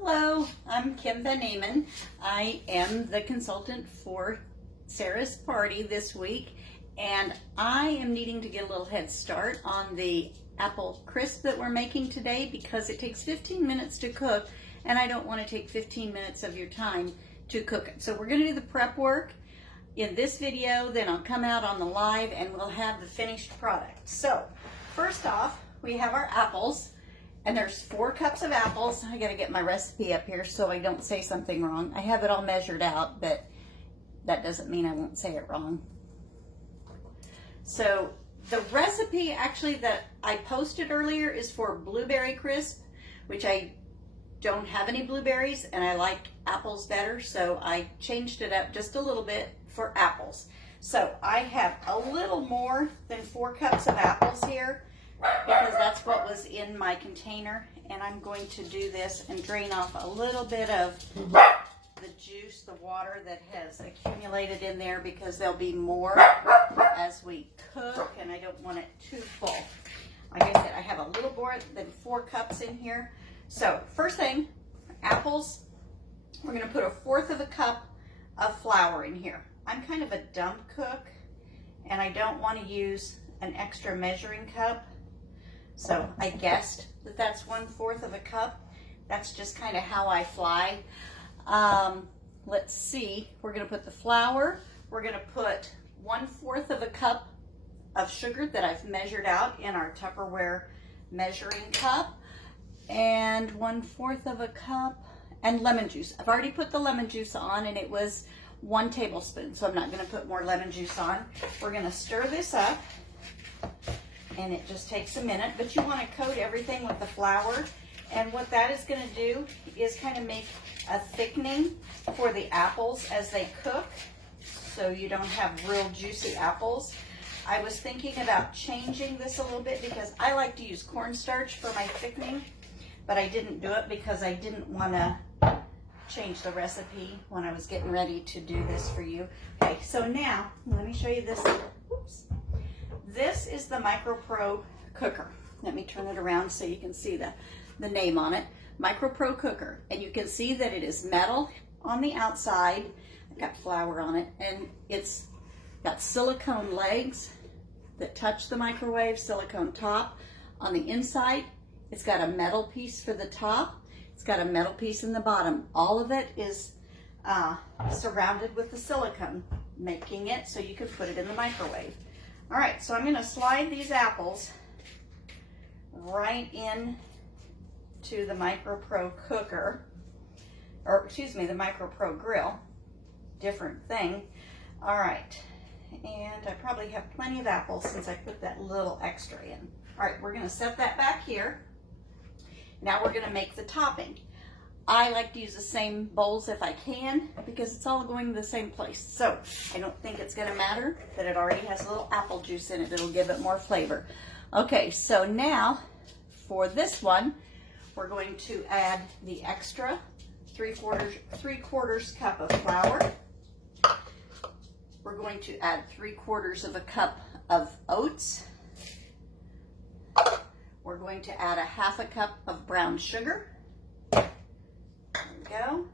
Hello, I'm Kim Van Nieman. I am the consultant for Sarah's party this week, and I am needing to get a little head start on the apple crisp that we're making today because it takes 15 minutes to cook, and I don't want to take 15 minutes of your time to cook it. So we're going to do the prep work in this video, then I'll come out on the live and we'll have the finished product. So first off, we have our apples. And there's 4 cups of apples. I gotta get my recipe up here so I don't say something wrong. I have it all measured out, but that doesn't mean I won't say it wrong. So the recipe actually that I posted earlier is for blueberry crisp, which I don't have any blueberries and I like apples better, so I changed it up just a little bit for apples. So I have a little more than 4 cups of apples here, because that's what was in my container, and I'm going to do this and drain off a little bit of the juice, the water that has accumulated in there, because there'll be more as we cook and I don't want it too full. Like I said, I have a little more than 4 cups in here. So first thing, apples, we're going to put 1/4 of a cup of flour in here. I'm kind of a dump cook and I don't want to use an extra measuring cup. So I guessed that that's 1/4 of a cup. That's just kind of how I fly. Let's see, we're gonna put the flour. We're gonna put 1/4 of a cup of sugar that I've measured out in our Tupperware measuring cup, and 1/4 of a cup, and lemon juice. I've already put the lemon juice on and it was 1 tablespoon, so I'm not gonna put more lemon juice on. We're gonna stir this up. And it just takes a minute, but you want to coat everything with the flour. And what that is going to do is kind of make a thickening for the apples as they cook, so you don't have real juicy apples. I was thinking about changing this a little bit because I like to use cornstarch for my thickening, but I didn't do it because I didn't want to change the recipe when I was getting ready to do this for you. Okay, so now let me show you this. Oops. This is the MicroPro cooker. Let me turn it around so you can see the name on it. MicroPro cooker. And you can see that it is metal on the outside. I've got flour on it. And it's got silicone legs that touch the microwave, silicone top. On the inside, it's got a metal piece for the top. It's got a metal piece in the bottom. All of it is surrounded with the silicone, making it so you can put it in the microwave. All right, so I'm going to slide these apples right in to the MicroPro cooker, or excuse me, the MicroPro Grill. Different thing. All right, and I probably have plenty of apples since I put that little extra in. All right, we're going to set that back here. Now we're going to make the topping. I like to use the same bowls if I can because it's all going to the same place. So I don't think it's going to matter that it already has a little apple juice in it. It'll give it more flavor. Okay, so now for this one, we're going to add the extra 3/4 cup of flour. We're going to add 3/4 of a cup of oats. We're going to add 1/2 cup of brown sugar. Go.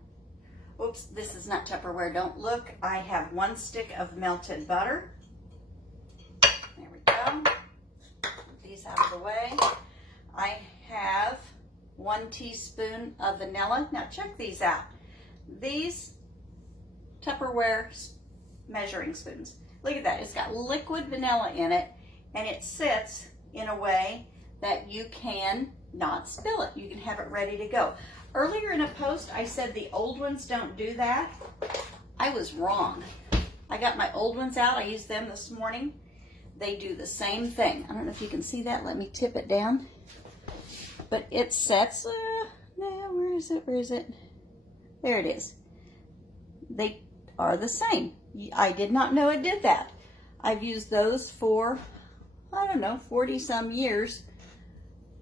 Oops, this is not Tupperware, don't look. I have 1 stick of melted butter. There we go. Put these out of the way. I have 1 teaspoon of vanilla. Now check these out. These Tupperware measuring spoons. Look at that. It's got liquid vanilla in it, and it sits in a way that you can not spill it. You can have it ready to go. Earlier in a post, I said the old ones don't do that. I was wrong. I got my old ones out. I used them this morning. They do the same thing. I don't know if you can see that. Let me tip it down. But it sets, now where is it? Where is it? There it is. They are the same. I did not know it did that. I've used those for, I don't know, 40 some years.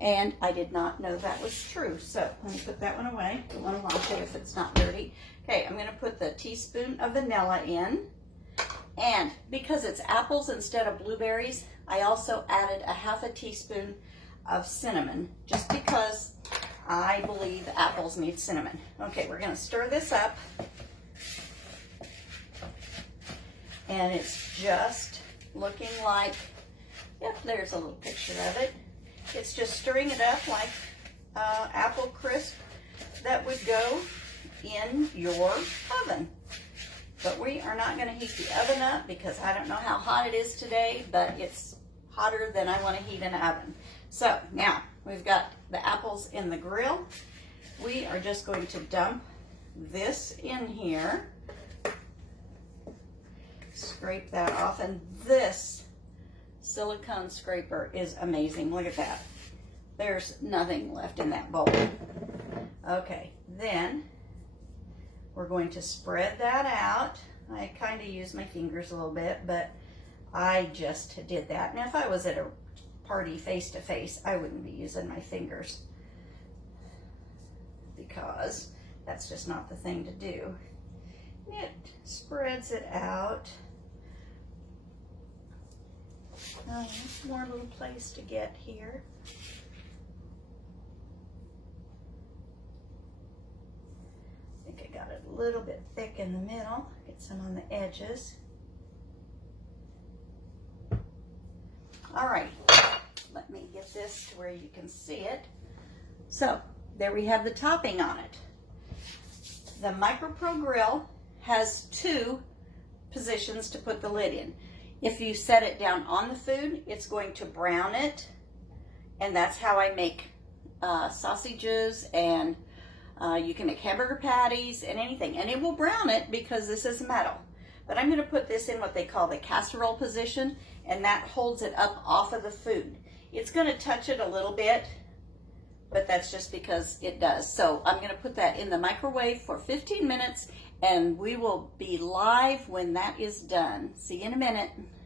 And I did not know that was true. So let me put that one away. Don't want to wash it if it's not dirty. Okay, I'm going to put the teaspoon of vanilla in. And because it's apples instead of blueberries, I also added 1/2 teaspoon of cinnamon, just because I believe apples need cinnamon. Okay, we're going to stir this up. And it's just looking like, yep, there's a little picture of it. It's just stirring it up like apple crisp that would go in your oven. But we are not going to heat the oven up because I don't know how hot it is today, but it's hotter than I want to heat an oven. So now we've got the apples in the grill. We are just going to dump this in here. Scrape that off, and this silicone scraper is amazing. Look at that. There's nothing left in that bowl. Okay, then we're going to spread that out. I kind of use my fingers a little bit, but I just did that. Now, if I was at a party face-to-face, I wouldn't be using my fingers because that's just not the thing to do. It spreads it out. More little place to get here. I think I got it a little bit thick in the middle. Get some on the edges. All right, let me get this to where you can see it. So there we have the topping on it. The MicroPro Grill has two positions to put the lid in. If you set it down on the food, it's going to brown it, and that's how I make sausages, and you can make hamburger patties and anything, and it will brown it because this is metal. But I'm going to put this in what they call the casserole position, and that holds it up off of the food. It's going to touch it a little bit, but that's just because it does. So I'm going to put that in the microwave for 15 minutes, and we will be live when that is done. See you in a minute.